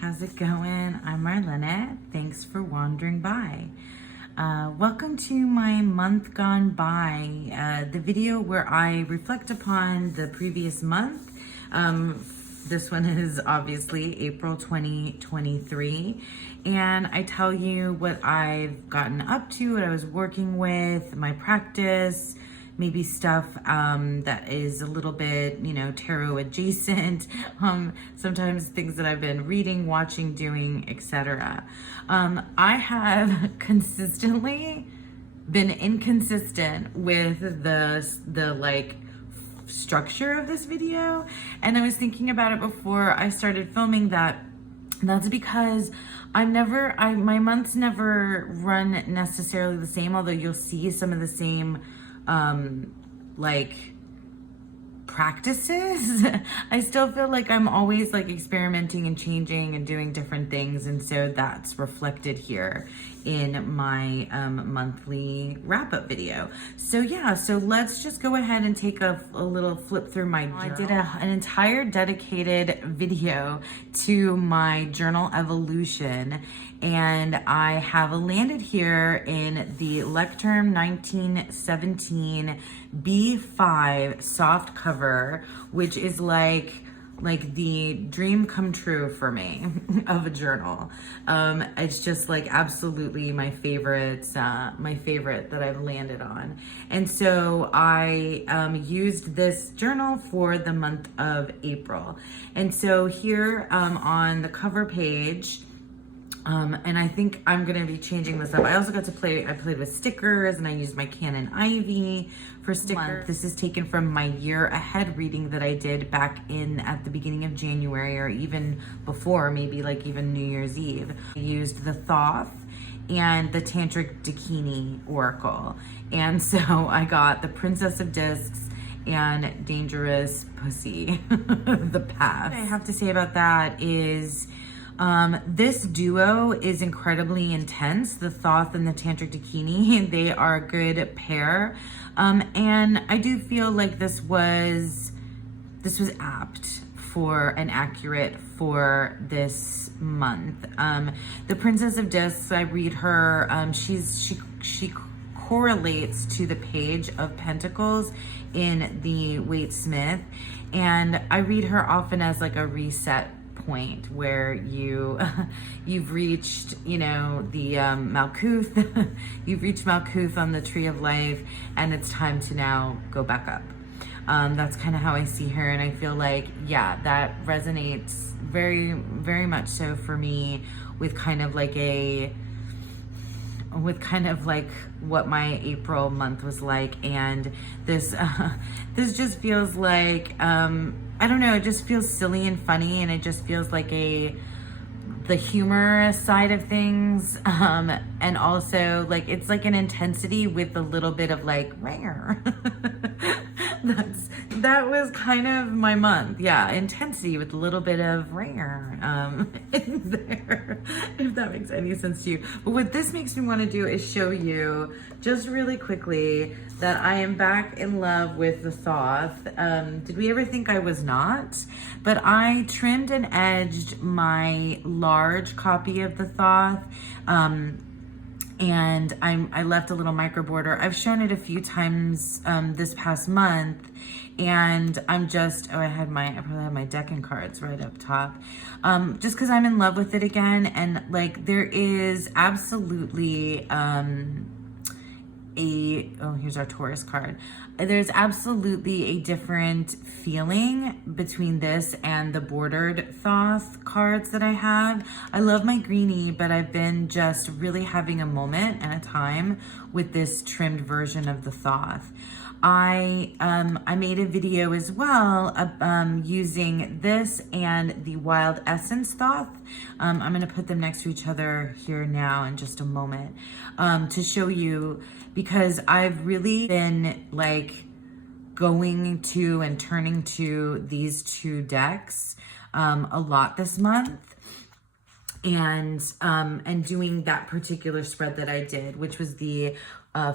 how's it going? I'm Marlena. Thanks for wandering by. Welcome to my month gone by, the video where I reflect upon the previous month. This one is obviously April 2023, and I tell you what I've gotten up to, what I was working with, my practice, maybe stuff that is a little bit, tarot adjacent, sometimes things that I've been reading, watching, doing, etc. I have consistently been inconsistent with the structure of this video, and I was thinking about it before I started filming that's because my months never run necessarily the same, although you'll see some of the same practices. I still feel like I'm always experimenting and changing and doing different things, and so that's reflected here in my monthly wrap-up video. So yeah, so let's just go ahead and take a little flip through my journal. I did an entire dedicated video to my journal evolution, and I have landed here in the Lecterm 1917 B5 soft cover, which is like the dream come true for me of a journal. It's just absolutely my favorite that I've landed on. And so I used this journal for the month of April. And so here on the cover page, and I think I'm gonna be changing this up. I also got to I played with stickers, and I used my Canon Ivy for stickers. This is taken from my year ahead reading that I did back at the beginning of January, or even before, maybe even New Year's Eve. I used the Thoth and the Tantric Decan Oracle. And so I got the Princess of Discs and Dangerous Pussy, the Path. What I have to say about that is, this duo is incredibly intense. The Thoth and the Tantric Decan, they are a good pair. And I do feel like this was apt and accurate for this month. The Princess of Discs, I read her, she correlates to the Page of Pentacles in the Waite Smith, and I read her often as a reset point where you've reached the Malkuth you've reached Malkuth on the Tree of Life, and it's time to now go back up. That's kind of how I see her, and I feel like, yeah, that resonates very, very much so for me with kind of what my April month was like. And this just feels like, I don't know, it just feels silly and funny, and it just feels like the humorous side of things, and also it's an intensity with a little bit of rare. That was kind of my month. Yeah, intensity with a little bit of rare in there, if that makes any sense to you. But what this makes me want to do is show you just really quickly that I am back in love with the Thoth. Did we ever think I was not? But I trimmed and edged my large copy of the Thoth, and I left a little micro border. I've shown it a few times this past month, and I'm just, I probably had my Decan cards right up top, just because I'm in love with it again. And there is absolutely here's our Taurus card. There's absolutely a different feeling between this and the bordered Thoth cards that I have. I love my greenie, but I've been just really having a moment and a time with this trimmed version of the Thoth. I made a video as well using this and the Wild Essence Thoth. I'm going to put them next to each other here now in just a moment, to show you, because I've really been going to and turning to these two decks a lot this month. and doing that particular spread that I did, which was the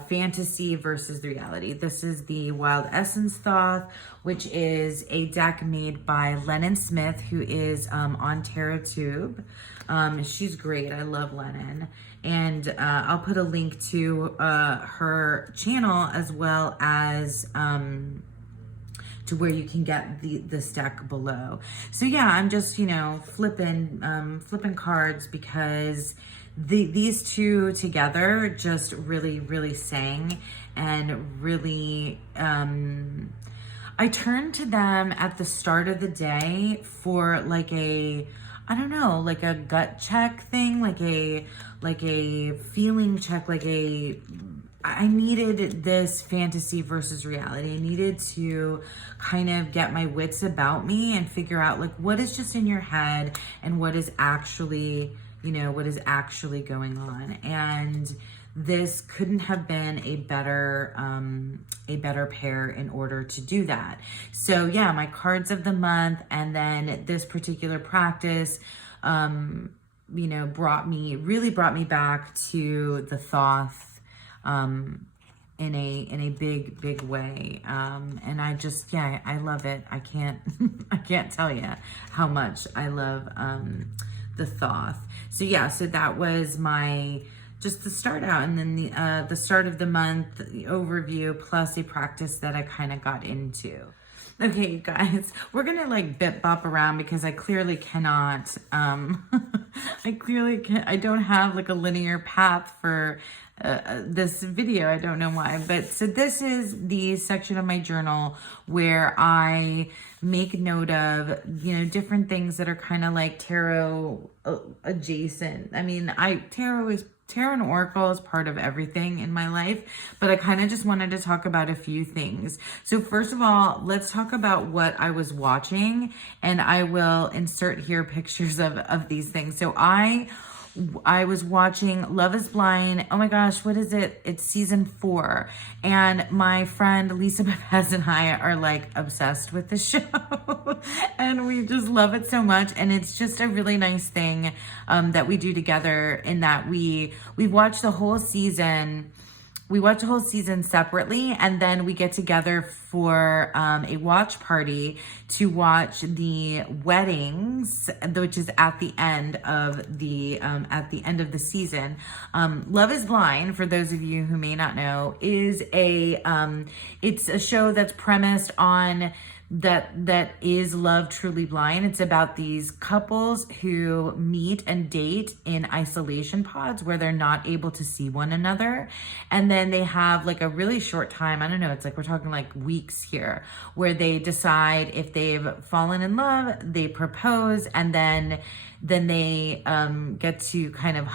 fantasy versus the reality. This is the Wild Essence Thoth, which is a deck made by Lennon Smith, who is on TerraTube. She's great. I love Lennon. And I'll put a link to her channel, as well as to where you can get this deck below. So yeah, I'm just, you know, flipping cards, because these two together just really sang, and really I turned to them at the start of the day for like a, I don't know, like a gut check thing, like a feeling check, I needed this fantasy versus reality. I needed to kind of get my wits about me and figure out like what is just in your head and what is actually, you know, what is actually going on. And this couldn't have been a better pair in order to do that. So yeah, my cards of the month, and then this particular practice, you know, really brought me back to the Thoth, in a big way. And I just, yeah, I love it. I can't tell you how much I love, the Thoth. So yeah, so that was just the start out, and then the start of the month, the overview, plus a practice that I kind of got into. Okay, you guys, we're gonna like bop around, because I clearly cannot, I don't have like a linear path for this video. I don't know why, but so this is the section of my journal where I make note of, you know, different things that are kind of like tarot adjacent. I mean, tarot and Oracle is part of everything in my life, but I kind of just wanted to talk about a few things. So first of all, let's talk about what I was watching, and I will insert here pictures of these things. So I was watching Love is Blind. Oh my gosh, what is it? It's season 4. And my friend Lisa Pepez and I are like obsessed with the show. And we just love it so much. And it's just a really nice thing that we do together, in that we watch the whole season. We watch the whole season separately, and then we get together for a watch party to watch the weddings, which is at the end of the season. Love is Blind, for those of you who may not know, is it's a show that's premised on that is Love Truly Blind. It's about these couples who meet and date in isolation pods where they're not able to see one another. And then they have like a really short time, I don't know, it's like we're talking like weeks here, where they decide if they've fallen in love, they propose, and then they get to kind of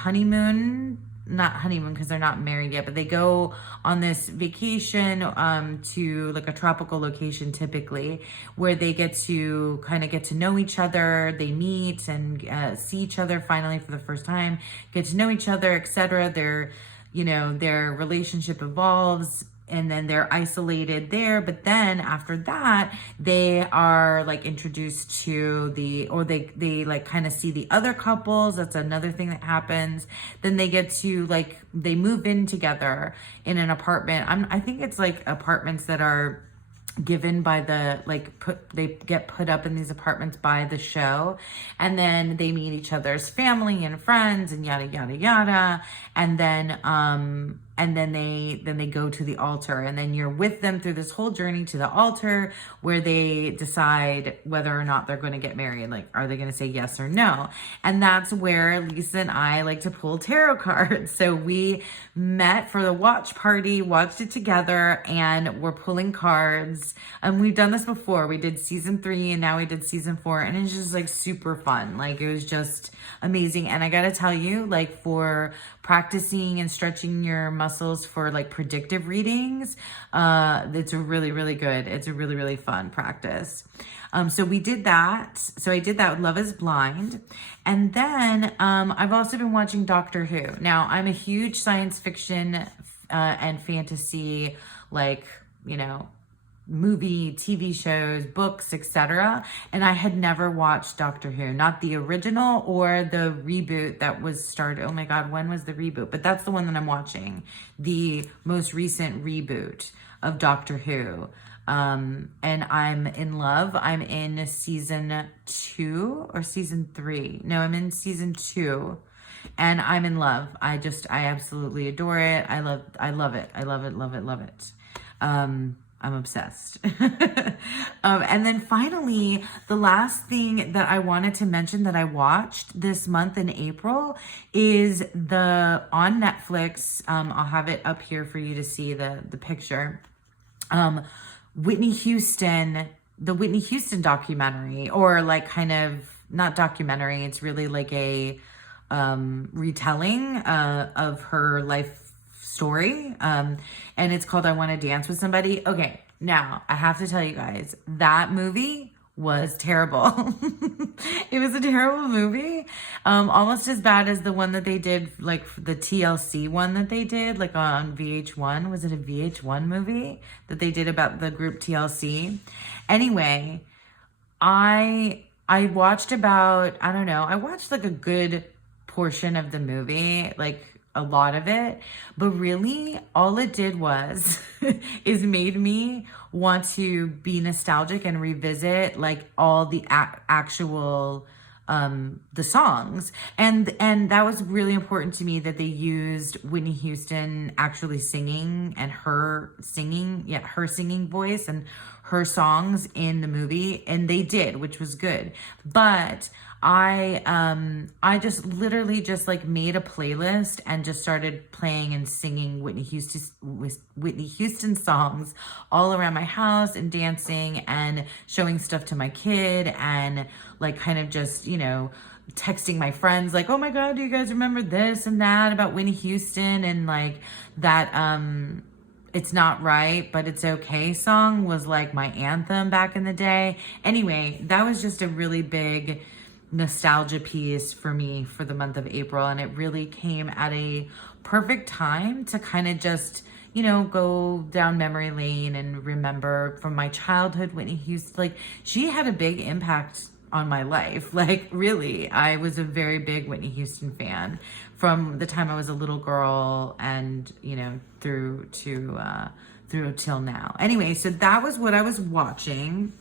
not honeymoon because they're not married yet, but they go on this vacation to like a tropical location, typically, where they get to know each other. They meet and see each other finally for the first time, get to know each other, etc. Their relationship evolves, and then they're isolated there. But then after that, they are like introduced to they like kind of see the other couples. That's another thing that happens. Then they get to they move in together in an apartment. I think it's like apartments that are given by they get put up in these apartments by the show, and then they meet each other's family and friends and yada yada yada, and then they go to the altar, and then you're with them through this whole journey to the altar, where they decide whether or not they're going to get married. Like, are they going to say yes or no? And that's where Lisa and I like to pull tarot cards. So we met for the watch party, watched it together, and we're pulling cards. And we've done this before. We did season 3, and now we did season 4, and it's just like super fun. Like, it was just amazing. And I got to tell you, like, for practicing and stretching your muscles for like predictive readings, it's a really, really good. It's a really, really fun practice. So we did that. So I did that with Love is Blind. And then I've also been watching Doctor Who. Now, I'm a huge science fiction and fantasy, movie, TV shows, books, etc. And I had never watched Doctor Who, not the original or the reboot that was started. Oh my God, when was the reboot? But that's the one that I'm watching, the most recent reboot of Doctor Who. And I'm in love. I'm in season 2 or season 3. No, I'm in season 2. And I'm in love. I absolutely adore it. I love it. I love it, love it. I'm obsessed. And then finally, the last thing that I wanted to mention that I watched this month in April is on Netflix. I'll have it up here for you to see the picture. Whitney Houston, the Whitney Houston documentary, or like kind of not documentary. It's really like a retelling of her life story, and it's called I Want to Dance with Somebody. Okay, now I have to tell you guys, that movie was terrible. It was a terrible movie, almost as bad as the one that they did, like the TLC one that they did, like on VH1. Was it a VH1 movie that they did about the group TLC? Anyway, I watched about, I don't know, I watched like a good portion of the movie, like a lot of it, but really all it did was is made me want to be nostalgic and revisit like all the actual the songs, and that was really important to me, that they used Whitney Houston actually singing, and her singing voice and her songs in the movie, and they did, which was good. But I just literally just like made a playlist and just started playing and singing Whitney Houston songs all around my house, and dancing and showing stuff to my kid, and like kind of just, you know, texting my friends like, oh my God, do you guys remember this and that about Whitney Houston? And like that It's Not Right, But It's Okay song was like my anthem back in the day. Anyway, that was just a really big nostalgia piece for me for the month of April, and it really came at a perfect time to kind of just, you know, go down memory lane and remember from my childhood Whitney Houston. Like, she had a big impact on my life. Like, really, I was a very big Whitney Houston fan from the time I was a little girl, and you know, through till now. Anyway, so that was what I was watching.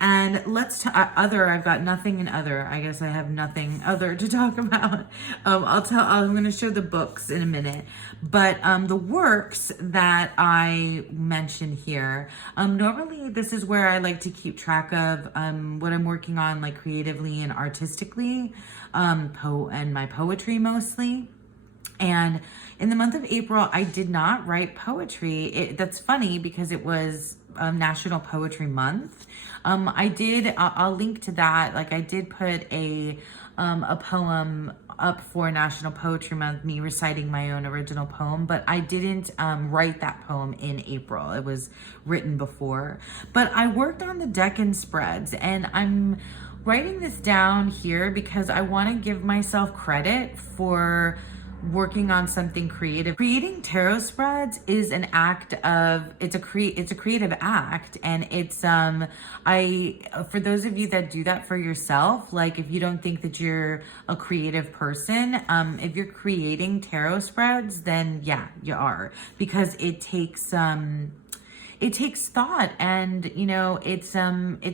And let's I've got nothing in other. I guess I have nothing other to talk about. I'm going to show the books in a minute, but the works that I mentioned here, normally this is where I like to keep track of what I'm working on, like creatively and artistically, and my poetry mostly. And in the month of April, I did not write poetry. That's funny because it was National Poetry Month. I'll link to that. Like, I did put a poem up for National Poetry Month, me reciting my own original poem, but I didn't write that poem in April. It was written before. But I worked on the Decan spreads, and I'm writing this down here because I want to give myself credit for working on something creative. Creating tarot spreads is an act of, it's a creative act, and it's for those of you that do that for yourself, like if you don't think that you're a creative person, if you're creating tarot spreads, then yeah, you are, because it takes thought, and you know, it's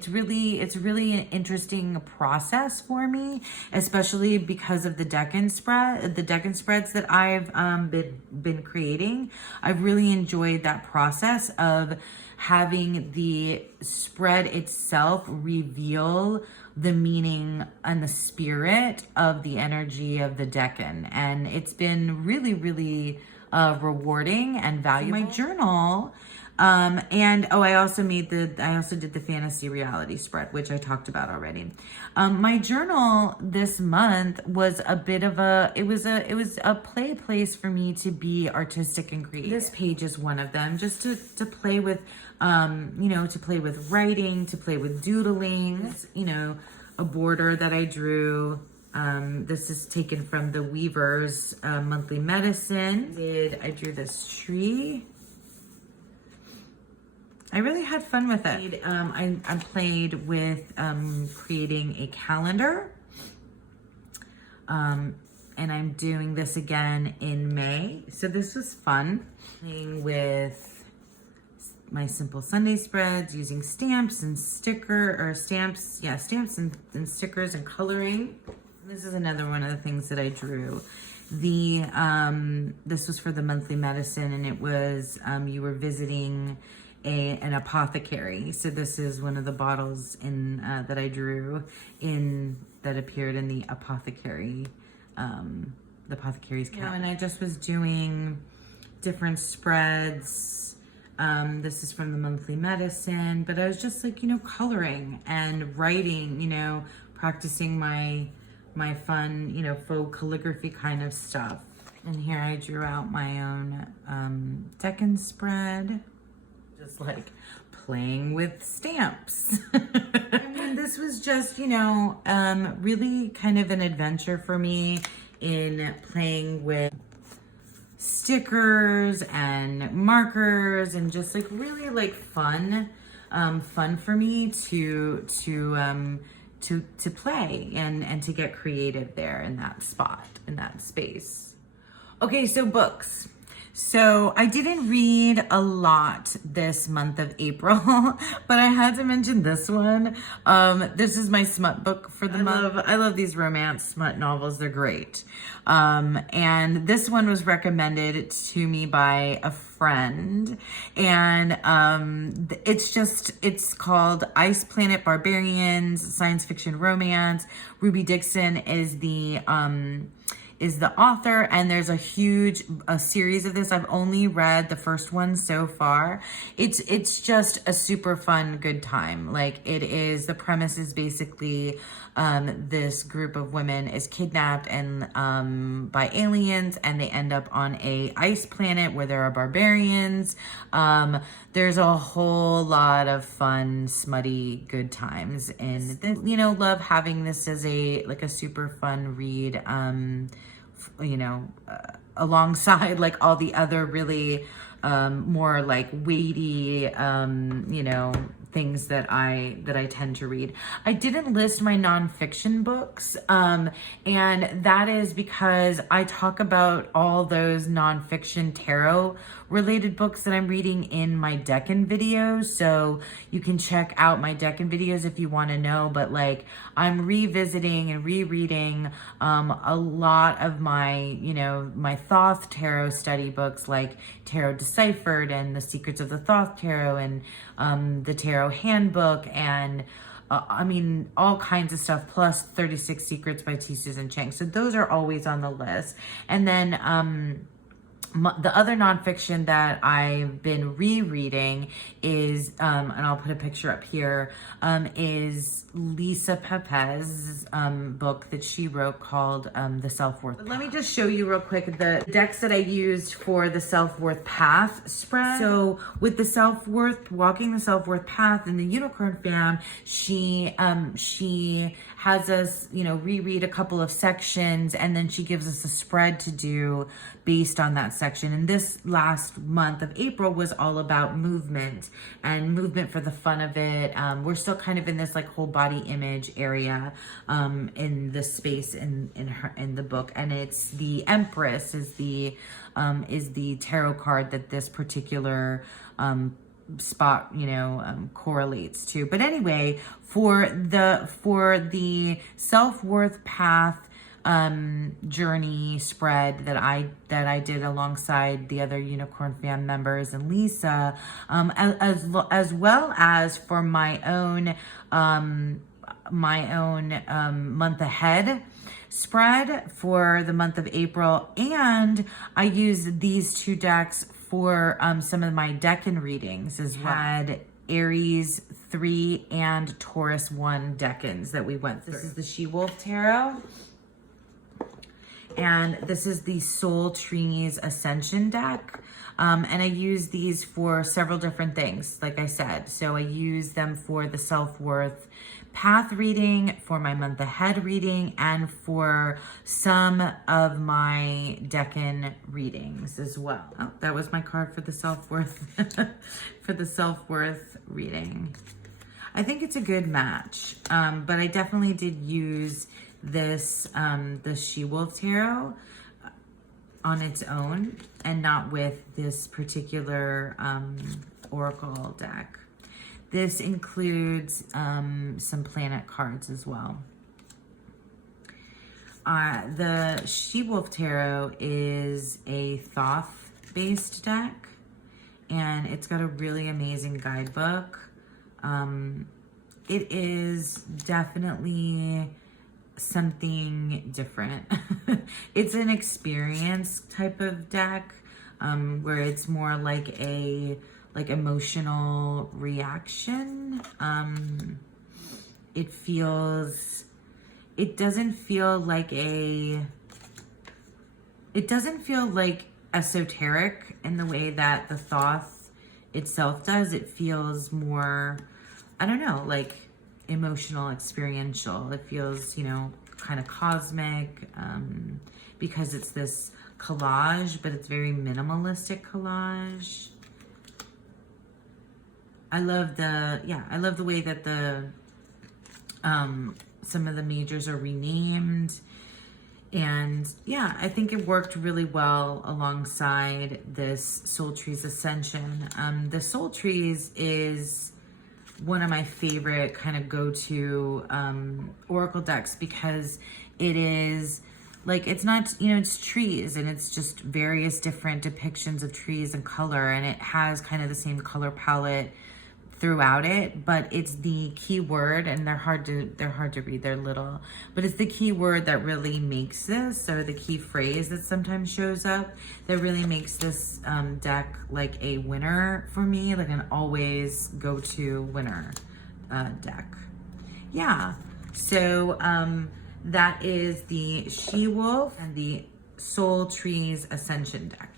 really an interesting process for me, especially because of the Decan spreads that I've been creating. I've really enjoyed that process of having the spread itself reveal the meaning and the spirit of the energy of the Decan, and it's been really, really rewarding and valuable. My journal. I also did the fantasy reality spread, which I talked about already. My journal this month was a bit of it was a play place for me to be artistic and creative. This page is one of them, just to play with, to play with writing, to play with doodling, a border that I drew. This is taken from the Weaver's monthly medicine. I drew this tree. I really had fun with it. I played with creating a calendar. And I'm doing this again in May. So this was fun. Playing with my simple Sunday spreads, using stamps and stamps and stickers and coloring. This is another one of the things that I drew. This was for the monthly medicine, and it was, you were visiting an apothecary. So this is one of the bottles that I drew that appeared in the apothecary's calendar. And I just was doing different spreads. This is from the monthly medicine, but I was just like, coloring and writing, practicing my fun, faux calligraphy kind of stuff. And here I drew out my own Decan spread, just like playing with stamps. And this was just, really kind of an adventure for me in playing with stickers and markers, and just like really like fun for me to play and to get creative there in that spot, in that space. Okay, so books. So I didn't read a lot this month of April, but I had to mention this one. This is my smut book for the month. I love these romance smut novels. They're great. And this one was recommended to me by a friend, and it's called Ice Planet Barbarians, science fiction romance. Ruby Dixon is the author, and there's a series of this. I've only read the first one so far. It's just a super fun, good time. Like, the premise is basically this group of women is kidnapped by aliens, and they end up on a ice planet where there are barbarians. There's a whole lot of fun, smutty, good times, and love having this as a super fun read. Alongside like all the other really more like weighty things that I tend to read. I didn't list my nonfiction books, and that is because I talk about all those nonfiction tarot related books that I'm reading in my Decan videos. So you can check out my Decan videos if you want to know, but like I'm revisiting and rereading a lot of my, my Thoth tarot study books, like Tarot Deciphered and The Secrets of the Thoth Tarot, and the Tarot Handbook, and all kinds of stuff, plus 36 Secrets by T. Susan Chang. So those are always on the list. And then the other nonfiction that I've been rereading is, and I'll put a picture up here, is Lisa Pepez's book that she wrote called The Self-Worth Path. Let me just show you real quick the decks that I used for the Self-Worth Path spread. So with the Walking the Self-Worth Path and the Unicorn Fam, she has us, reread a couple of sections, and then she gives us a spread to do based on that section. And this last month of April was all about movement, and movement for the fun of it. We're still kind of in this like whole body image area in the space in the book, and it's the Empress is the tarot card that this particular spot correlates to. But anyway, for the Self-Worth Path journey spread that I did alongside the other Unicorn Fam members and Lisa, as well as for my own month ahead spread for the month of April. And I used these two decks for some of my Decan readings as well. Had Aries 3 and Taurus 1 Decans that we went through. This is the She-Wolf Tarot. And this is the Soul Trees Ascension deck. And I use these for several different things, like I said. So I use them for the self-worth path reading, for my month ahead reading, and for some of my Decan readings as well. Oh, that was my card for the self-worth, for the self-worth reading. I think it's a good match, but I definitely did use this, the She-Wolf Tarot on its own and not with this particular Oracle deck. This includes some planet cards as well. The She-Wolf Tarot is a Thoth-based deck, and it's got a really amazing guidebook. It is definitely something different. It's an experience type of deck, where it's more like a emotional reaction. It doesn't feel like esoteric in the way that the Thoth itself does. It feels more, I don't know, like emotional, experiential. It feels, you know, kind of cosmic, because it's this collage, but it's very minimalistic collage. I love the way that the some of the majors are renamed. And yeah, I think it worked really well alongside this Soul Trees Ascension. The Soul Trees is one of my favorite kind of go-to Oracle decks, because it is like, it's not, you know, it's trees, and it's just various different depictions of trees and color, and it has kind of the same color palette throughout it, but it's the key word, and they're hard to read, they're little, but it's the key word that really makes this, or the key phrase that sometimes shows up, that really makes this deck like a winner for me, like an always go-to winner deck. Yeah, so that is the She-Wolf and the Soul Trees Ascension deck.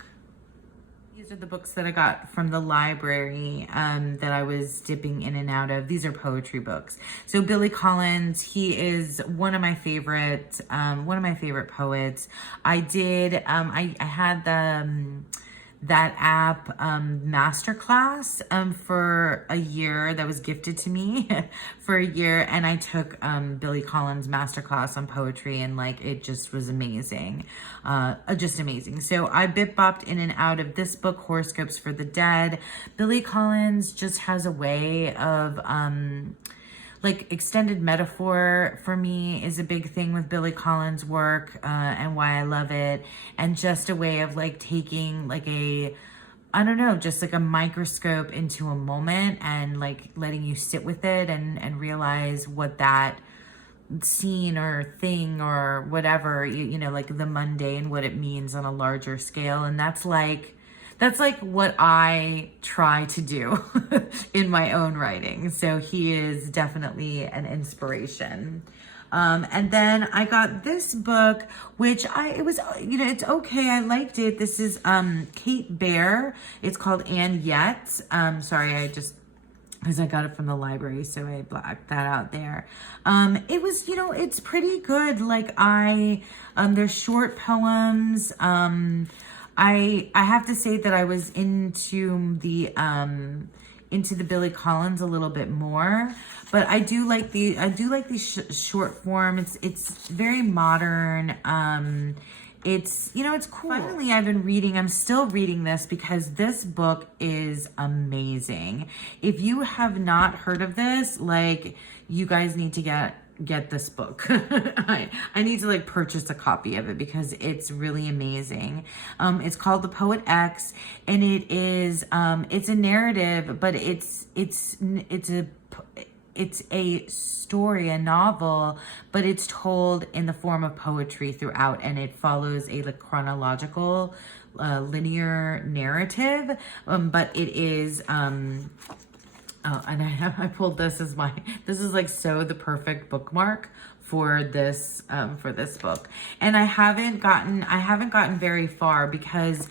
These are the books that I got from the library that I was dipping in and out of. These are poetry books. So Billy Collins, he is one of my favorite poets. I did, I had that app masterclass for a year that was gifted to me for a year, and I took Billy Collins masterclass on poetry, and like it just was amazing, just amazing. So I bit-bopped in and out of this book, Horoscopes for the Dead. Billy Collins just has a way of like extended metaphor for me is a big thing with Billy Collins' work, and why I love it. And just a way of like taking like I don't know, just like a microscope into a moment and like letting you sit with it and realize what that scene or thing or whatever, you know, like the mundane, what it means on a larger scale. And that's like what I try to do in my own writing. So he is definitely an inspiration. And then I got this book, which it was, you know, it's okay. I liked it. This is Kate Bear. It's called And Yet. Sorry, because I got it from the library, so I blacked that out there. It was, you know, it's pretty good. Like there's short poems. I have to say that I was into the Billy Collins a little bit more, but I do like the short form. It's very modern. It's, you know, it's cool. Finally, I'm still reading this because this book is amazing. If you have not heard of this, like, you guys need to get this book. I need to like purchase a copy of it because it's really amazing. It's called The Poet X, and it is it's a narrative, but it's a story, a novel, but it's told in the form of poetry throughout, and it follows a like chronological linear narrative, but it is oh, and I pulled this as this is like so the perfect bookmark for this book. And I haven't gotten very far because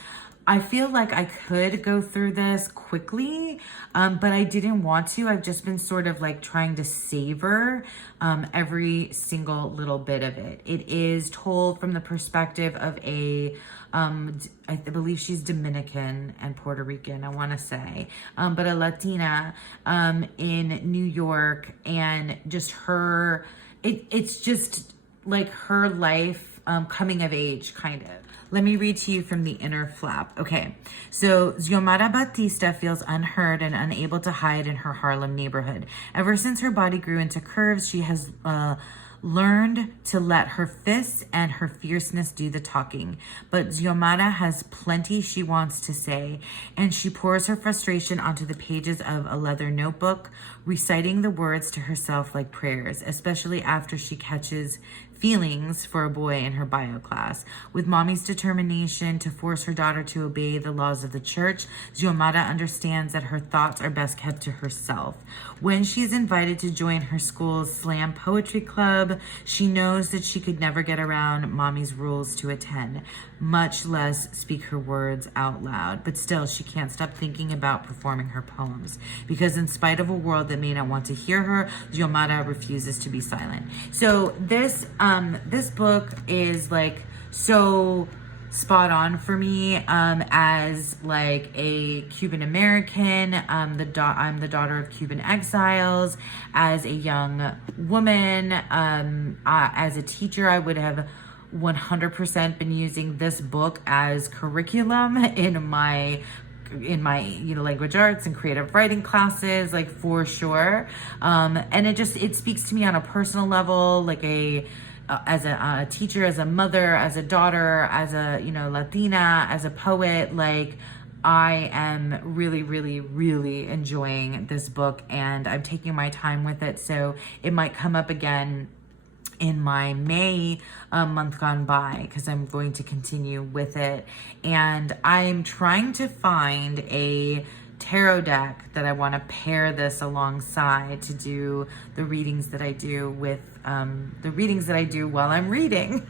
I feel like I could go through this quickly, but I didn't want to. I've just been sort of like trying to savor every single little bit of it. It is told from the perspective of I believe she's Dominican and Puerto Rican, I want to say, but a Latina in New York, and just her, it's just like her life coming of age, kind of. Let me read to you from the inner flap. Okay, so Xiomara Batista feels unheard and unable to hide in her Harlem neighborhood. Ever since her body grew into curves, she has learned to let her fists and her fierceness do the talking. But Xiomara has plenty she wants to say, and she pours her frustration onto the pages of a leather notebook, reciting the words to herself like prayers, especially after she catches feelings for a boy in her bio class. With mommy's determination to force her daughter to obey the laws of the church, Xiomara understands that her thoughts are best kept to herself. When she is invited to join her school's slam poetry club, she knows that she could never get around mommy's rules to attend, much less speak her words out loud. But still, she can't stop thinking about performing her poems, because in spite of a world that may not want to hear her, Xiomara refuses to be silent. So this book is like so spot on for me as like a Cuban American. I'm the daughter of Cuban exiles. As a young woman, as a teacher, I would have 100% been using this book as curriculum in my language arts and creative writing classes, like for sure. And it speaks to me on a personal level, like as a teacher, as a mother, as a daughter, as a Latina, as a poet. Like, I am really, really, really enjoying this book, and I'm taking my time with it, so it might come up again in my May month gone by, because I'm going to continue with it. And I'm trying to find a tarot deck that I want to pair this alongside to do the readings that I do with the readings that I do while I'm reading.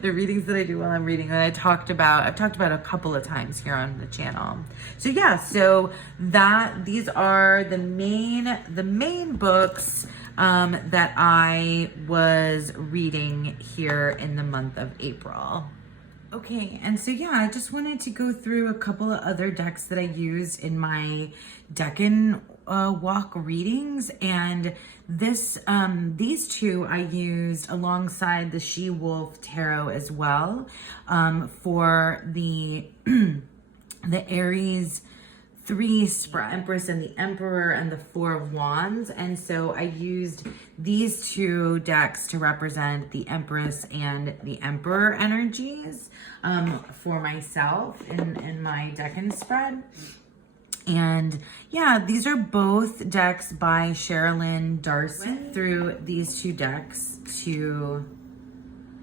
The readings that I do while I'm reading that I've talked about a couple of times here on the channel. So yeah, so these are the main books that I was reading here in the month of April. Okay, and so yeah, I just wanted to go through a couple of other decks that I used in my Decan walk readings, and these two I used alongside the She-Wolf Tarot as well for the the Aries 3 spread, Empress and the Emperor and the Four of Wands. And so I used these two decks to represent the Empress and the Emperor energies for myself in my Decan spread. And yeah, these are both decks by Sherilyn Darcy. Went through these two decks to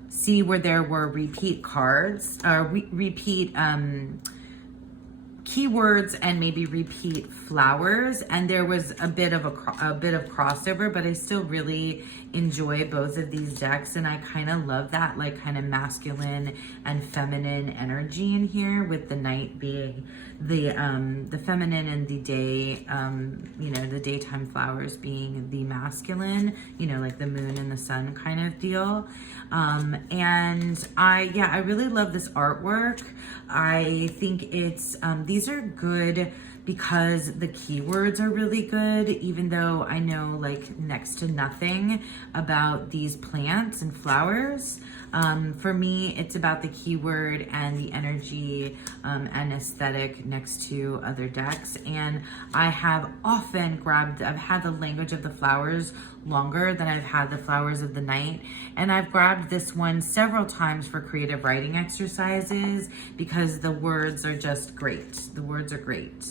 see where there were repeat cards, repeat keywords, and maybe repeat flowers, and there was a bit of crossover, but I still really enjoy both of these decks, and I kind of love that like kind of masculine and feminine energy in here, with the night being the feminine and the day, the daytime flowers being the masculine, like the moon and the sun kind of deal. And I really love this artwork. I think it's these are good because the keywords are really good, even though I know like next to nothing about these plants and flowers. For me, it's about the keyword and the energy and aesthetic next to other decks. And I have often I've had the language of the flowers longer than I've had the flowers of the night. And I've grabbed this one several times for creative writing exercises because the words are just great. The words are great.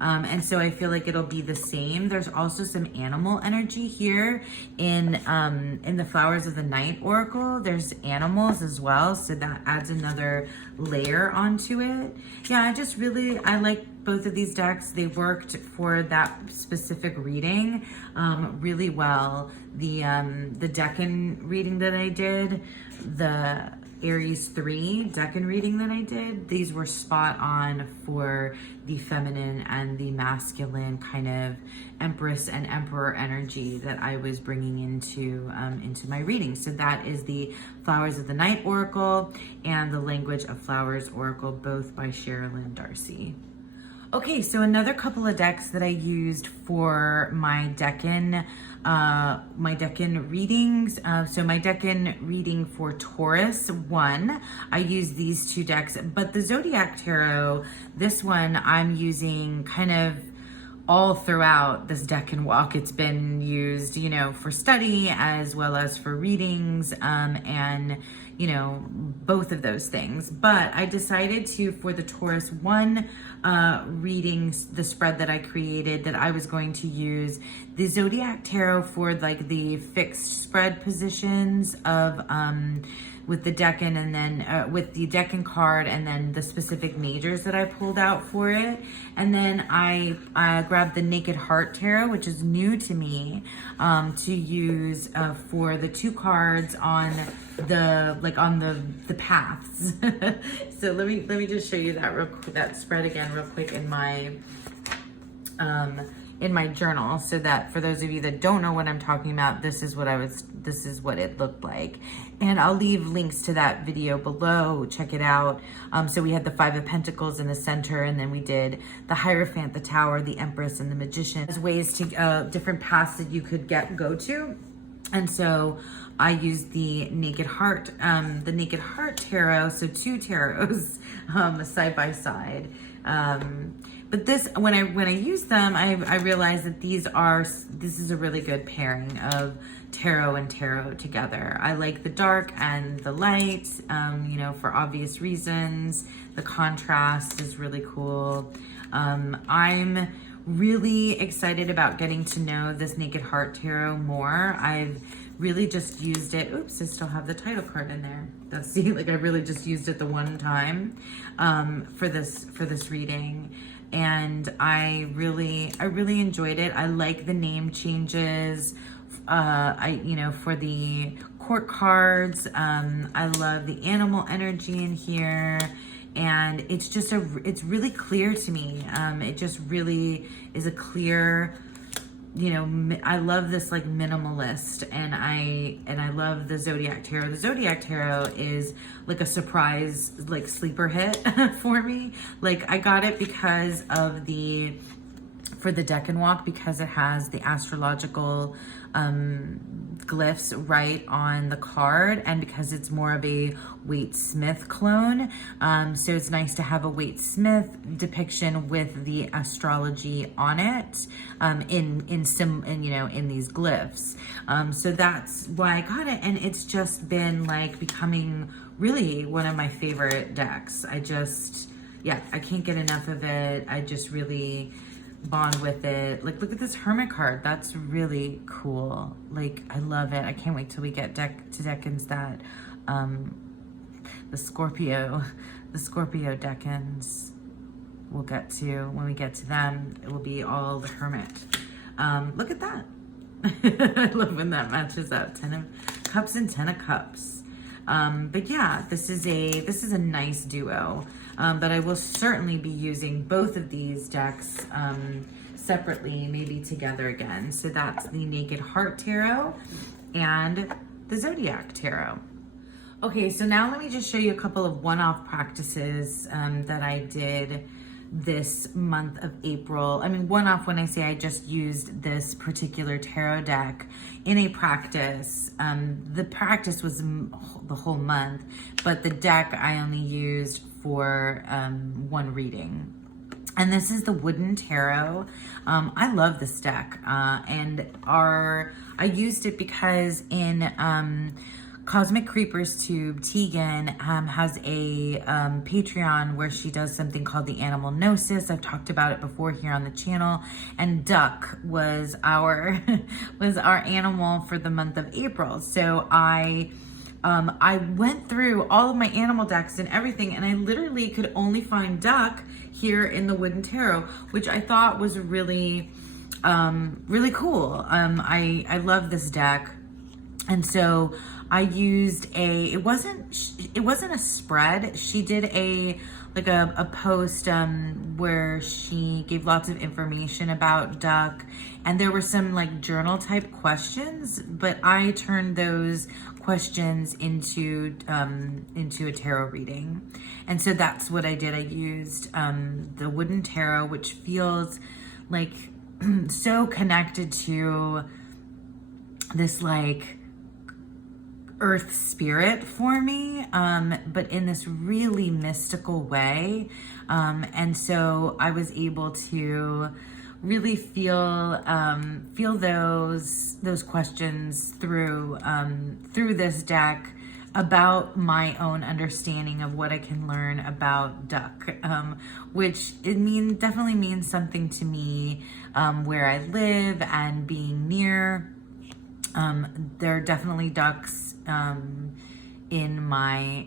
And so I feel like it'll be the same. There's also some animal energy here in the Flowers of the Night Oracle. There's animals as well, so that adds another layer onto it. Yeah, I like both of these decks. They worked for that specific reading really well. The Decan reading that I did, Aries 3 Decan reading that I did. These were spot on for the feminine and the masculine kind of Empress and Emperor energy that I was bringing into my reading. So that is the Flowers of the Night Oracle and the Language of Flowers Oracle, both by Sherilyn Darcy. Okay, so another couple of decks that I used for my Decan readings. So my Decan reading for Taurus 1, I used these two decks, but the Zodiac Tarot, this one I'm using kind of all throughout this Decan walk. It's been used, you know, for study as well as for readings, and you know, both of those things. But I decided to, for the Taurus 1 readings, the spread that I created, that I was going to use the Zodiac Tarot for like the fixed spread positions of with the Decan, and then with the Decan card, and then the specific majors that I pulled out for it. And then I grabbed the Naked Heart Tarot, which is new to me, to use for the 2 cards on the paths. So let me just show you that spread again real quick in my journal, so that for those of you that don't know what I'm talking about, this is what it looked like. And I'll leave links to that video below. Check it out. So we had the 5 of Pentacles in the center, and then we did the Hierophant, the Tower, the Empress, and the Magician as ways to different paths that you could go to. And so I used the Naked Heart Tarot, so 2 tarots side by side. But this, when I use them, I realized that this is a really good pairing of tarot and tarot together. I like the dark and the light, you know, for obvious reasons. The contrast is really cool. I'm really excited about getting to know this Naked Heart Tarot more. I've really just used it. Oops, I still have the title card in there. See, like I really just used it the one time for this reading. And I really enjoyed it. I like the name changes. For the court cards, I love the animal energy in here, and it's really clear to me. It just really is a clear, you know, I love this like minimalist, and I love the Zodiac Tarot. The Zodiac Tarot is like a surprise, like sleeper hit for me. Like I got it because of for the Decan walk, because it has the astrological glyphs right on the card, and because it's more of a Waite Smith clone. So it's nice to have a Waite Smith depiction with the astrology on it, in these glyphs. So that's why I got it, and it's just been like becoming really one of my favorite decks. I can't get enough of it. I just really bond with it. Like, look at this Hermit card. That's really cool. Like, I love it. I can't wait till we get to Decans that the Scorpio Decans we'll get to. When we get to them, it will be all the Hermit. Look at that. I love when that matches up. 10 of Cups and 10 of Cups. But yeah, this is a nice duo. But I will certainly be using both of these decks separately, maybe together again. So that's the Naked Heart Tarot and the Zodiac Tarot. Okay, so now let me just show you a couple of one-off practices that I did this month of April. I mean, one-off when I say I just used this particular tarot deck in a practice. The practice was the whole month, but the deck I only used for one reading. And this is the Wooden Tarot. I love this deck, and I used it because in Cosmic Creepers Tube, Decan has a Patreon where she does something called the Animal Gnosis. I've talked about it before here on the channel, and duck was our animal for the month of April. So I went through all of my animal decks and everything, and I literally could only find duck here in the Wooden Tarot, which I thought was really really cool. I love this deck. And so I used it wasn't a spread. She did a post where she gave lots of information about duck, and there were some like journal type questions, but I turned those questions into a tarot reading. And so that's what I did. I used the wooden tarot, which feels like so connected to this like earth spirit for me, but in this really mystical way. And so I was able to really feel those questions through this deck about my own understanding of what I can learn about duck, which definitely means something to me, where I live and being near. There are definitely ducks in my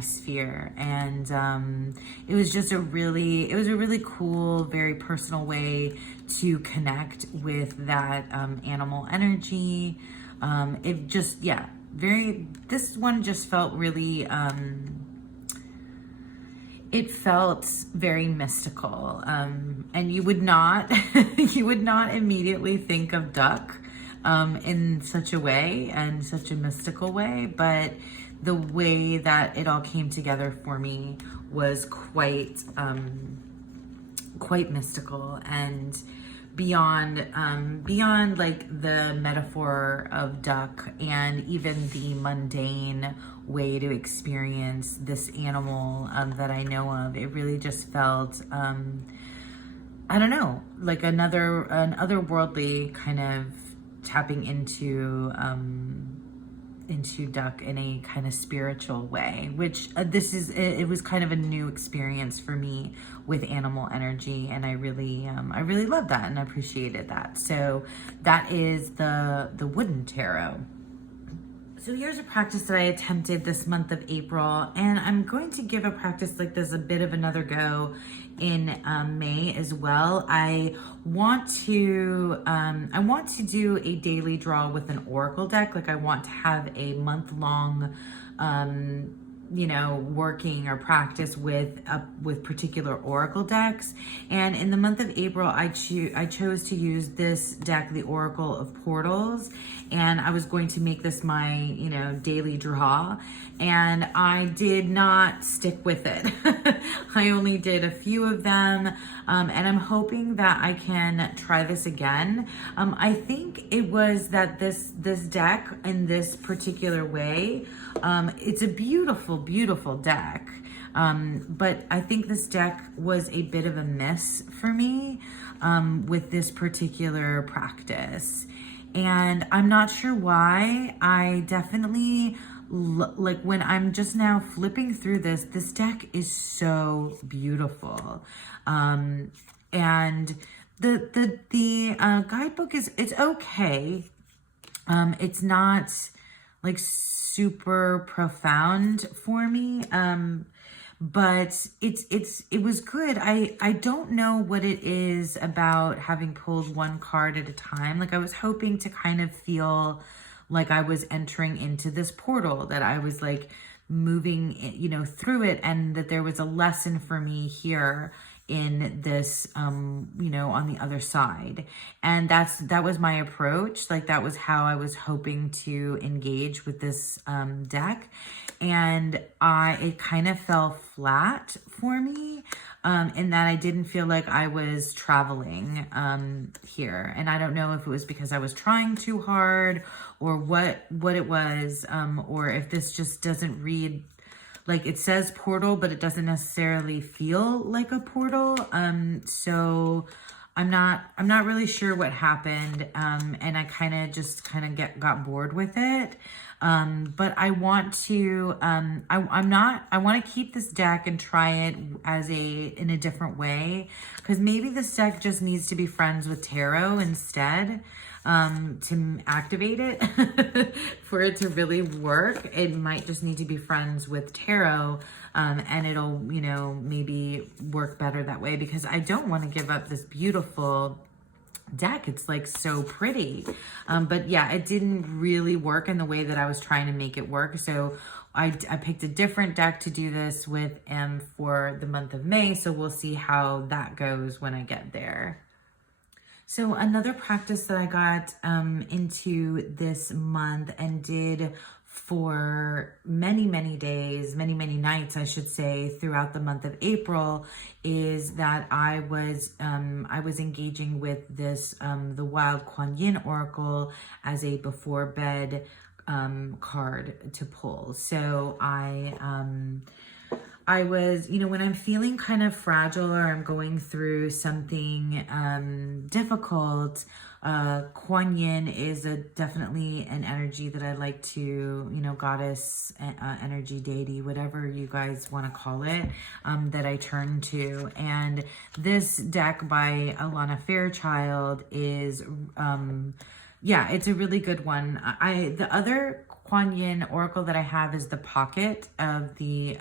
sphere, and it was just a really cool, very personal way to connect with that animal energy. This one just felt really it felt very mystical, and you would not immediately think of duck in such a way and such a mystical way, but the way that it all came together for me was quite mystical and beyond like the metaphor of duck and even the mundane way to experience this animal that I know of. It really just felt I don't know, like an otherworldly kind of tapping into duck in a kind of spiritual way, which it was kind of a new experience for me with animal energy, and I really loved that and appreciated that. So that is the wooden tarot. So here's a practice that I attempted this month of April, and I'm going to give a practice like this a bit of another go in May as well. I want to do a daily draw with an oracle deck. Like I want to have a month-long working or practice with particular oracle decks. And in the month of April, I chose to use this deck, the Oracle of Portals, and I was going to make this my daily draw, and I did not stick with it. I only did a few of them, and I'm hoping that I can try this again. I think it was that this deck in this particular way, it's a beautiful deck, but I think this deck was a bit of a miss for me with this particular practice, and I'm not sure why. I definitely like when I'm just now flipping through this deck is so beautiful, and the guidebook it's okay. It's not like super profound for me, but it was good. I don't know what it is about having pulled one card at a time. Like I was hoping to kind of feel like I was entering into this portal, that I was like moving through it, and that there was a lesson for me here in this on the other side. And that was my approach. Like that was how I was hoping to engage with this deck, and it kind of fell flat for me, in that I didn't feel like I was traveling here. And I don't know if it was because I was trying too hard or what it was, or if this just doesn't read like it says portal, but it doesn't necessarily feel like a portal. So I'm not really sure what happened. And I kind of got bored with it. But I want to, I want to keep this deck and try it in a different way, because maybe this deck just needs to be friends with tarot instead. To activate it for it to really work. It might just need to be friends with tarot, and it'll maybe work better that way, because I don't want to give up this beautiful deck. It's like so pretty. But yeah, it didn't really work in the way that I was trying to make it work. So I picked a different deck to do this with for the month of May. So we'll see how that goes when I get there. So another practice that I got into this month and did for many, many days, many, many nights, I should say, throughout the month of April, is that I was engaging with this the Wild Kuan Yin Oracle as a before bed card to pull. So I was, when I'm feeling kind of fragile or I'm going through something difficult, Kuan Yin is definitely an energy that I like to, goddess, energy, deity, whatever you guys want to call it, that I turn to. And this deck by Alana Fairchild is, yeah, it's a really good one. The other Kuan Yin Oracle that I have is the Pocket of the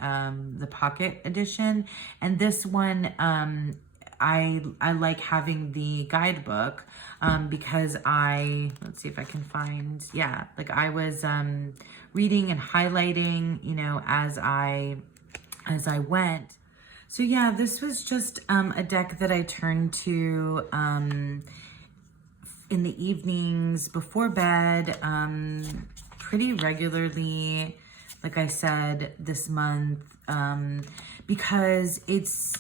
Pocket edition, and this one I like having the guidebook because let's see if I can find, like I was reading and highlighting, as I went. So yeah, this was just a deck that I turned to in the evenings before bed, pretty regularly, like I said, this month, because it's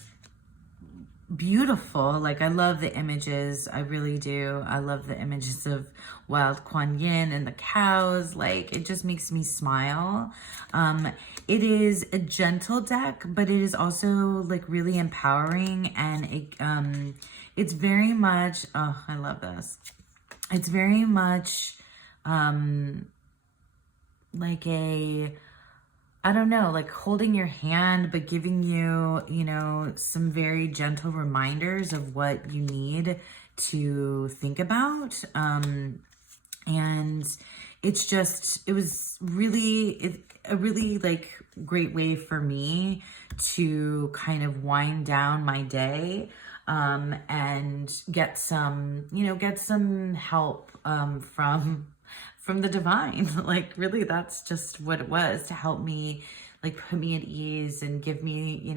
beautiful. Like, I love the images. I really do. I love the images of Wild Kuan Yin and the cows. Like, it just makes me smile. It is a gentle deck, but it is also like really empowering, and it's very much, oh, I love this. It's very much like I don't know, like holding your hand, but giving you, some very gentle reminders of what you need to think about. And it was really, a really like great way for me to kind of wind down my day, and get some help, from the divine. Like, really, that's just what it was, to help me, like, put me at ease and give me,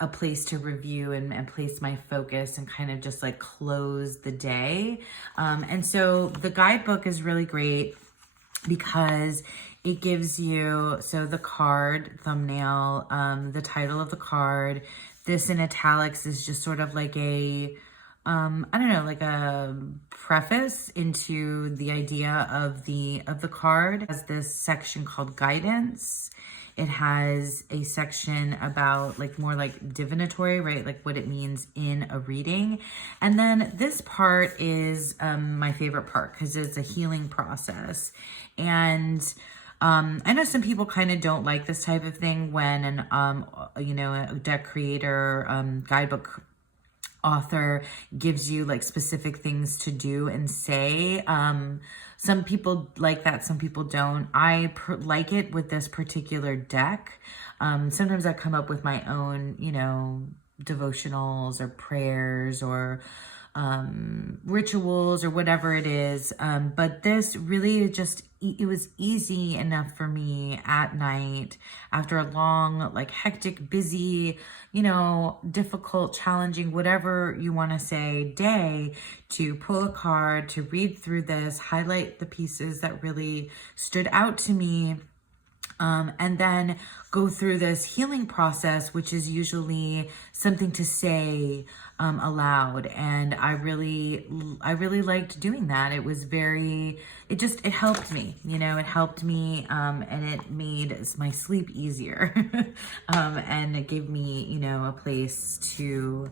a place to review and place my focus and kind of just like close the day. And so the guidebook is really great because it gives you, so the card thumbnail, the title of the card, this in italics is just sort of like I don't know, like a preface into the idea of the card. It has this section called guidance. It has a section about like more like divinatory, right? Like what it means in a reading. And then this part is my favorite part because it's a healing process. And I know some people kind of don't like this type of thing when a deck creator, guidebook author gives you like specific things to do and say. Some people like that, some people don't. I like it with this particular deck. Sometimes I come up with my own, devotionals or prayers or rituals or whatever it is. But this really it was easy enough for me at night after a long, like hectic, busy, difficult, challenging, whatever you want to say, day, to pull a card, to read through this, highlight the pieces that really stood out to me, and then go through this healing process, which is usually something to say aloud. And I really liked doing that. It was it helped me, it helped me, and it made my sleep easier. And it gave me, a place to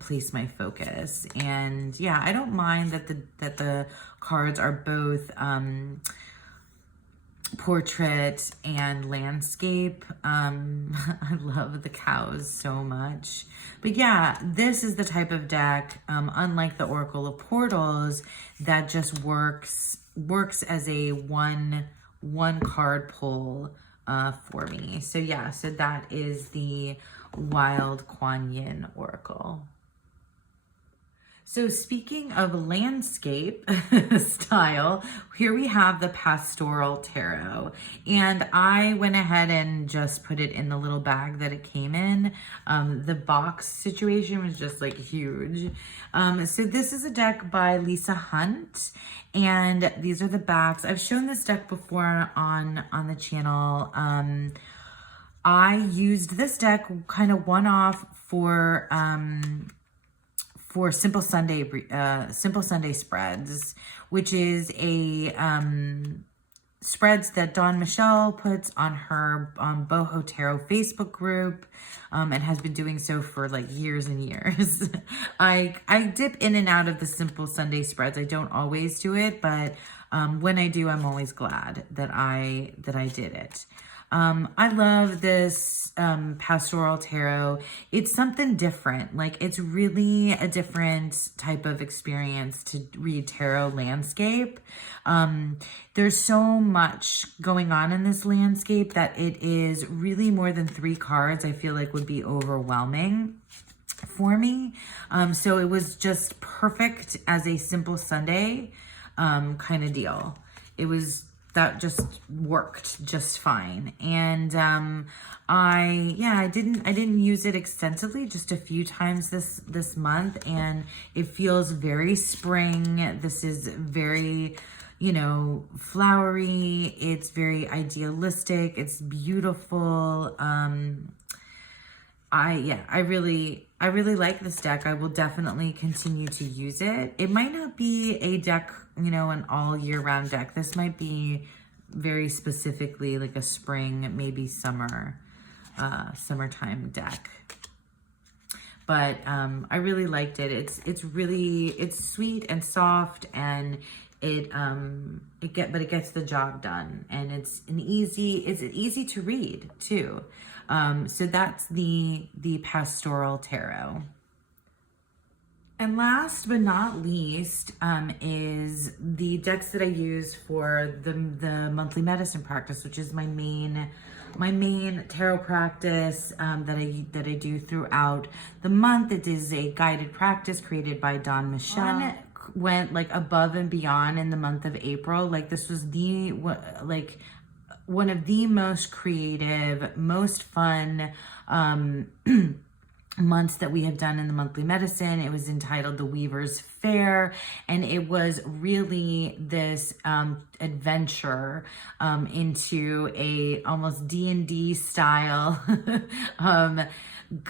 place my focus. And yeah, I don't mind that the cards are both portrait and landscape. I love the cows so much. But yeah, this is the type of deck, unlike the Oracle of Portals, that just works as a one card pull for me. So yeah, so that is the Wild Kuan Yin Oracle. So speaking of landscape style, here we have the Pastoral Tarot. And I went ahead and just put it in the little bag that it came in. The box situation was just like huge. So this is a deck by Lisa Hunt. And these are the backs. I've shown this deck before on the channel. I used this deck kind of one-off for Simple Sunday spreads, which is a spreads that Dawn Michelle puts on her Boho Tarot Facebook group, and has been doing so for like years and years. I dip in and out of the Simple Sunday spreads. I don't always do it, but when I do, I'm always glad that I did it. I love this Pastoral Tarot. It's something different. Like, it's really a different type of experience to read tarot landscape. There's so much going on in this landscape that it is really more than 3 cards. I feel like would be overwhelming for me. So it was just perfect as a Simple Sunday kind of deal. That just worked just fine. And I didn't use it extensively, just a few times this month, and it feels very spring. This is very, flowery. It's very idealistic. It's beautiful. I really like this deck. I will definitely continue to use it. It might not be a deck, an all year round deck. This might be very specifically like a spring, maybe summertime deck. But I really liked it. It's sweet and soft, and it gets the job done, and it's easy to read too. So that's the Pastoral Tarot. And last but not least is the decks that I use for the monthly medicine practice, which is my main tarot practice that I do throughout the month. It is a guided practice created by Dawn Michelle. Went like above and beyond in the month of April. Like, this was one of the most creative, most fun months that we have done in the monthly medicine. It was entitled The Weaver's Fair, and it was really this adventure into a almost D&D style.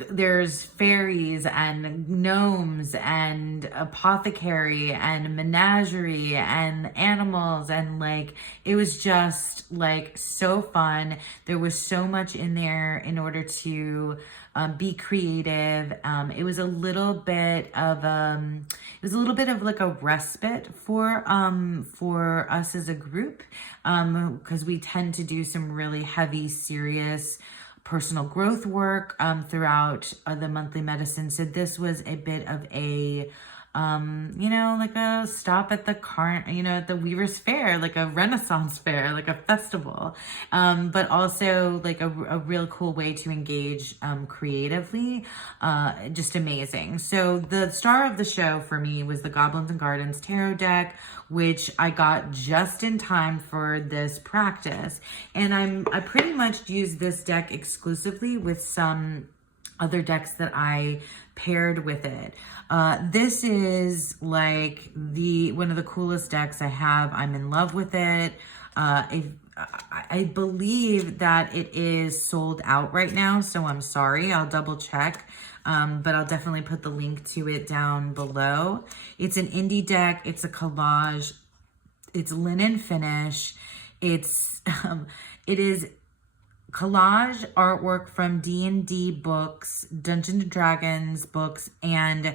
There's fairies and gnomes and apothecary and menagerie and animals, and like, it was just like so fun. There was so much in there in order to be creative. It was a little bit of like a respite for us as a group, because we tend to do some really heavy, serious personal growth work throughout the monthly medicine. So this was a bit of a like a stop at at the Weaver's Fair, like a Renaissance fair, like a festival, but also like a real cool way to engage creatively. Just amazing. So the star of the show for me was the Goblins and Gardens tarot deck, which I got just in time for this practice. And I pretty much use this deck exclusively with some other decks that I paired with it. This is like one of the coolest decks I have. I'm in love with it. I believe that it is sold out right now, so I'm sorry. I'll double check, but I'll definitely put the link to it down below. It's an indie deck. It's a collage. It's linen finish. It is collage artwork from D&D books, Dungeons and Dragons books, and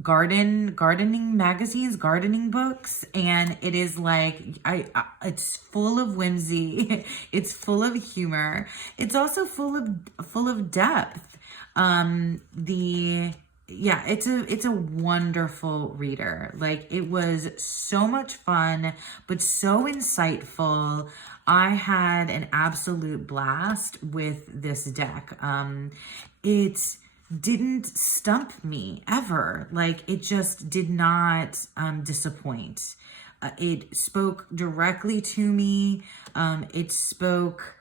gardening magazines, gardening books, and it is like it's full of whimsy. It's full of humor. It's also full of depth. It's a wonderful reader. Like, it was so much fun, but so insightful. I had an absolute blast with this deck. didn't stump me ever. Like, it just did not disappoint. It spoke directly to me. It spoke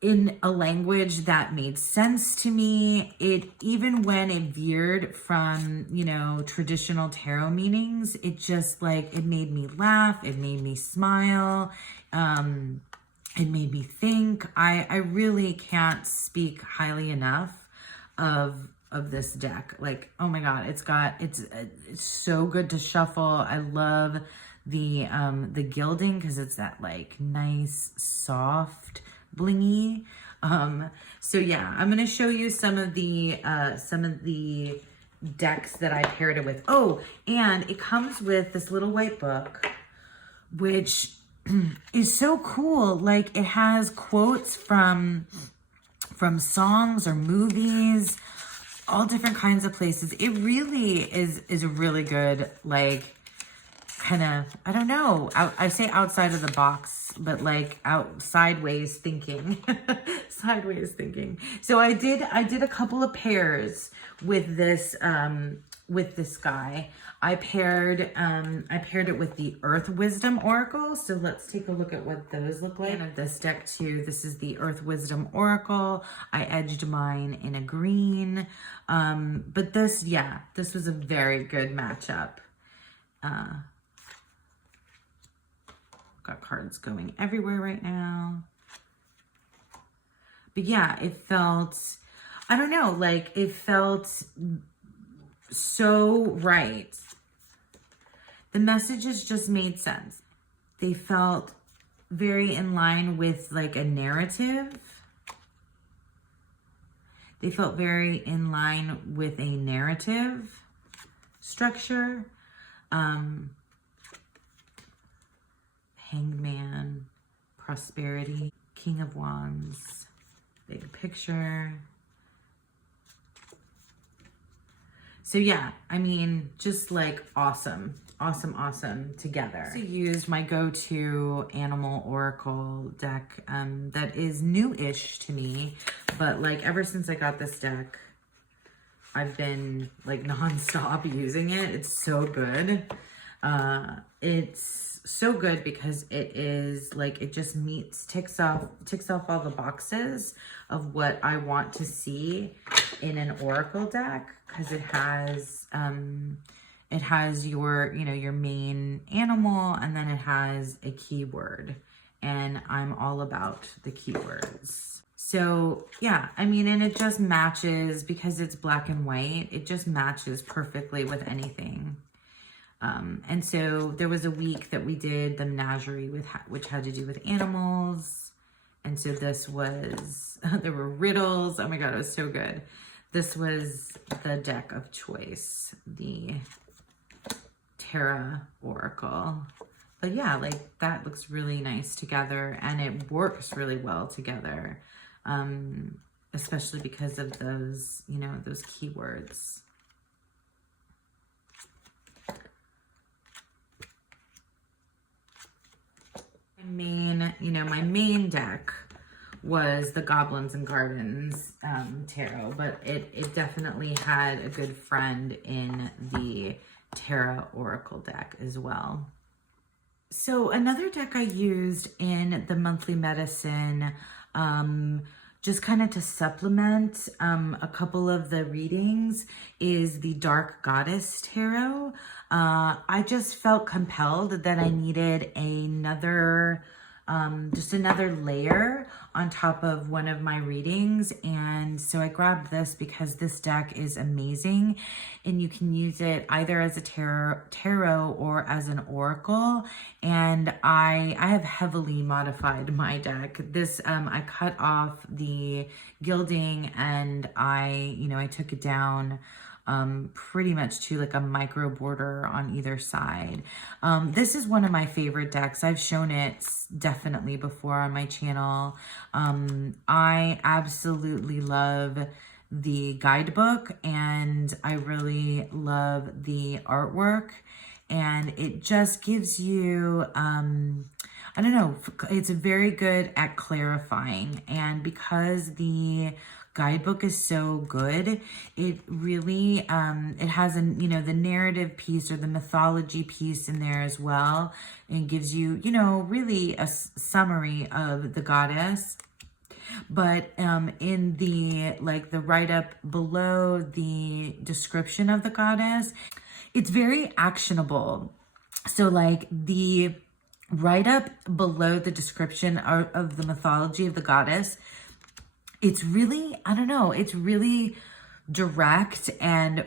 in a language that made sense to me. It, even when it veered from, you know, traditional tarot meanings, it just like, it made me laugh. It made me smile. It made me think. I really can't speak highly enough of this deck. Like, oh my God, it's so good to shuffle. I love the gilding because it's that like nice, soft, blingy. So yeah, I'm gonna show you some of the decks that I paired it with. Oh, and it comes with this little white book, which is so cool. Like, it has quotes from songs or movies, all different kinds of places. It really is a really good, like, kind of, I don't know, I say outside of the box, but like sideways thinking. Sideways thinking. So I did a couple of pairs with this guy. I paired it with the Earth Wisdom Oracle. So let's take a look at what those look like. And this deck too, this is the Earth Wisdom Oracle. I edged mine in a green. But this, yeah, this was a very good matchup. Got cards going everywhere right now. But yeah, it felt, I don't know, like, it felt so right. The messages just made sense. They felt very in line with like a narrative. They felt very in line with a narrative structure. Hangman, prosperity, King of Wands, big picture. So yeah, I mean, just like awesome together. I used my go-to animal oracle deck that is new-ish to me, but like ever since I got this deck, I've been like nonstop using it. It's so good. It's so good because it is like, it just ticks off all the boxes of what I want to see in an oracle deck, because it has your, you know, your main animal, and then it has a keyword, and I'm all about the keywords. So yeah, I mean, and it just matches because it's black and white. It just matches perfectly with anything. And so there was a week that we did the menagerie which had to do with animals. And so this was, there were riddles. Oh my God, it was so good. This was the deck of choice, the Terra Oracle. But yeah, like that looks really nice together, and it works really well together. Especially because of those, you know, those keywords. My main deck was the Goblins and Gardens tarot, but it definitely had a good friend in the Terra Oracle deck as well. So another deck I used in the monthly medicine, just kind of to supplement a couple of the readings, is the Dark Goddess Tarot. I just felt compelled that I needed another, just another layer on top of one of my readings. And so I grabbed this because this deck is amazing, and you can use it either as a tarot or as an oracle. And I have heavily modified my deck. This, I cut off the gilding, and I took it down pretty much to like a micro border on either side. This is one of my favorite decks. I've shown it definitely before on my channel. I absolutely love the guidebook, and I really love the artwork, and it just gives you, I don't know, it's very good at clarifying. And because the guidebook is so good. It really, it has the narrative piece or the mythology piece in there as well. And gives you, really a summary of the goddess. But in the write-up below the description of the goddess, it's very actionable. So the write-up below the description of the mythology of the goddess, it's really, I don't know, it's really direct, and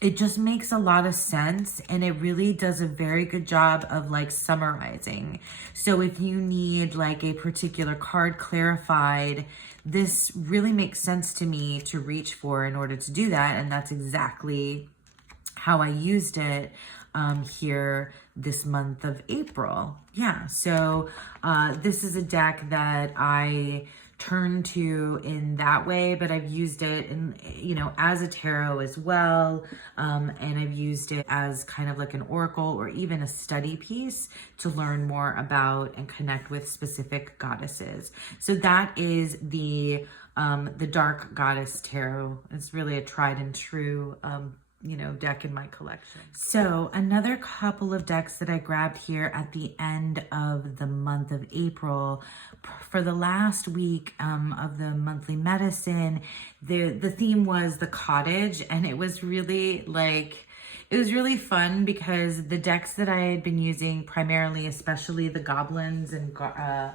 it just makes a lot of sense, and it really does a very good job of summarizing. So if you need a particular card clarified, this really makes sense to me to reach for in order to do that. And that's exactly how I used it here this month of April. Yeah, so this is a deck that I turn to in that way, but I've used it in, as a tarot as well. And I've used it as kind of like an oracle or even a study piece to learn more about and connect with specific goddesses. So that is the Dark Goddess Tarot. It's really a tried and true deck in my collection. So another couple of decks that I grabbed here at the end of the month of April for the last week of the monthly medicine. The theme was the cottage, and it was really fun because the decks that I had been using primarily, especially the goblins and gardens,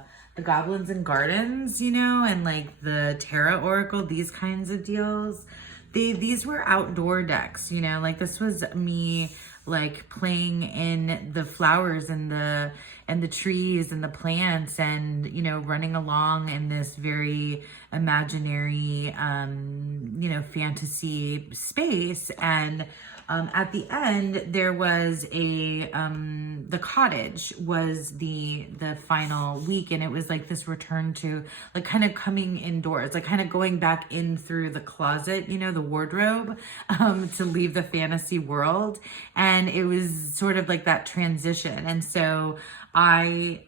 and the tarot oracle, these kinds of deals. These were outdoor decks, this was me playing in the flowers and the trees and the plants, and running along in this very imaginary fantasy space. And at the end there was the cottage was the final week, and it was this return to kind of coming indoors, kind of going back in through the closet, the wardrobe, to leave the fantasy world. And it was sort of that transition. And so I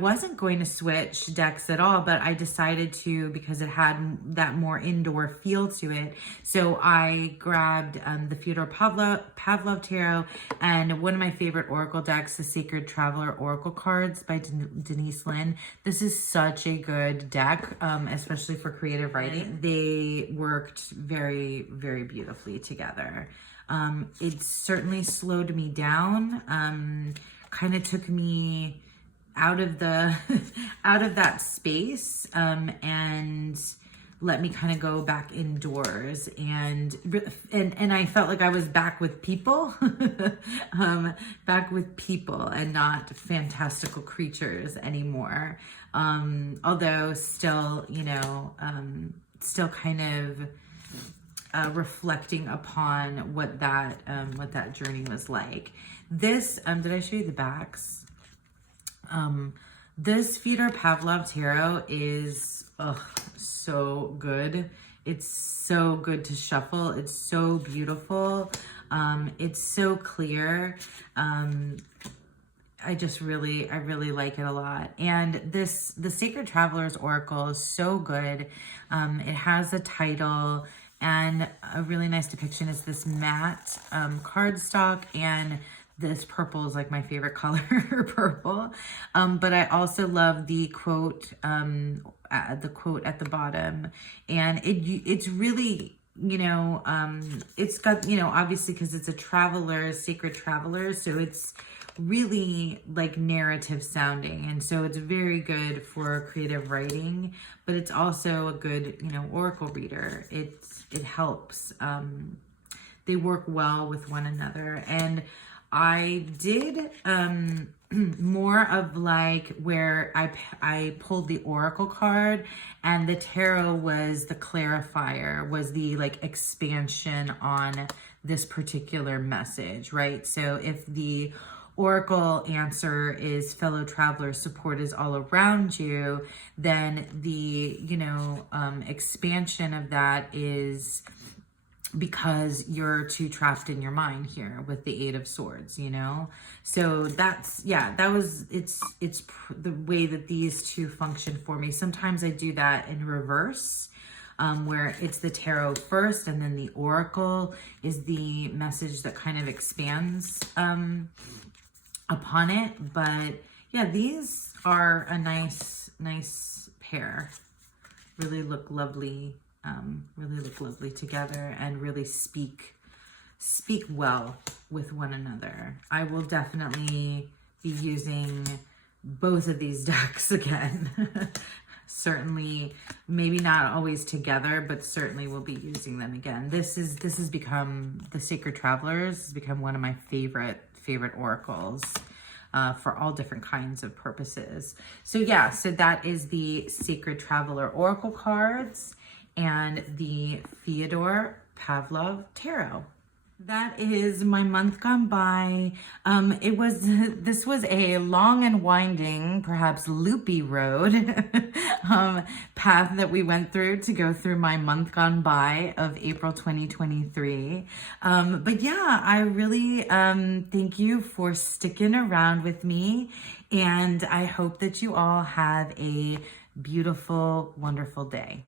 wasn't going to switch decks at all, but I decided to because it had that more indoor feel to it. So I grabbed the Fyodor Pavlov Tarot and one of my favorite oracle decks, the Sacred Traveler Oracle cards by Denise Linn. This is such a good deck, especially for creative writing. They worked very, very beautifully together. It certainly slowed me down. Kind of took me out of that space, and let me kind of go back indoors, and I felt like I was back with people, and not fantastical creatures anymore. Although still, still kind of reflecting upon what that journey was like. This, did I show you the backs? This Fyodor Pavlov Tarot is so good. It's so good to shuffle. It's so beautiful. It's so clear. I really like it a lot. And the Sacred Traveler's Oracle is so good. It has a title, and a really nice depiction is this matte cardstock, and this purple is my favorite color, purple. But I also love the quote at the bottom, and it's really, it's got, obviously because it's a traveler, sacred traveler, so it's really narrative sounding, and so it's very good for creative writing, but it's also a good, oracle reader. It helps. They work well with one another. And I did more of where I pulled the oracle card, and the tarot was the clarifier, was the expansion on this particular message, right? So if the oracle answer is fellow traveler, support is all around you, then the expansion of that is because you're too trapped in your mind here with the Eight of Swords, so it's the way that these two function for me. Sometimes I do that in reverse, where it's the tarot first and then the oracle is the message that kind of expands upon it. But yeah, these are a nice pair. Really look lovely together and really speak well with one another. I will definitely be using both of these decks again. Certainly, maybe not always together, but certainly we'll be using them again. This has become, the Sacred Travelers has become one of my favorite oracles for all different kinds of purposes. So yeah, so that is the Sacred Traveler Oracle cards and the Fyodor Pavlov Tarot. That is my month gone by. This was a long and winding, perhaps loopy road path that we went through to go through my month gone by of April 2023. But yeah, I really thank you for sticking around with me, and I hope that you all have a beautiful, wonderful day.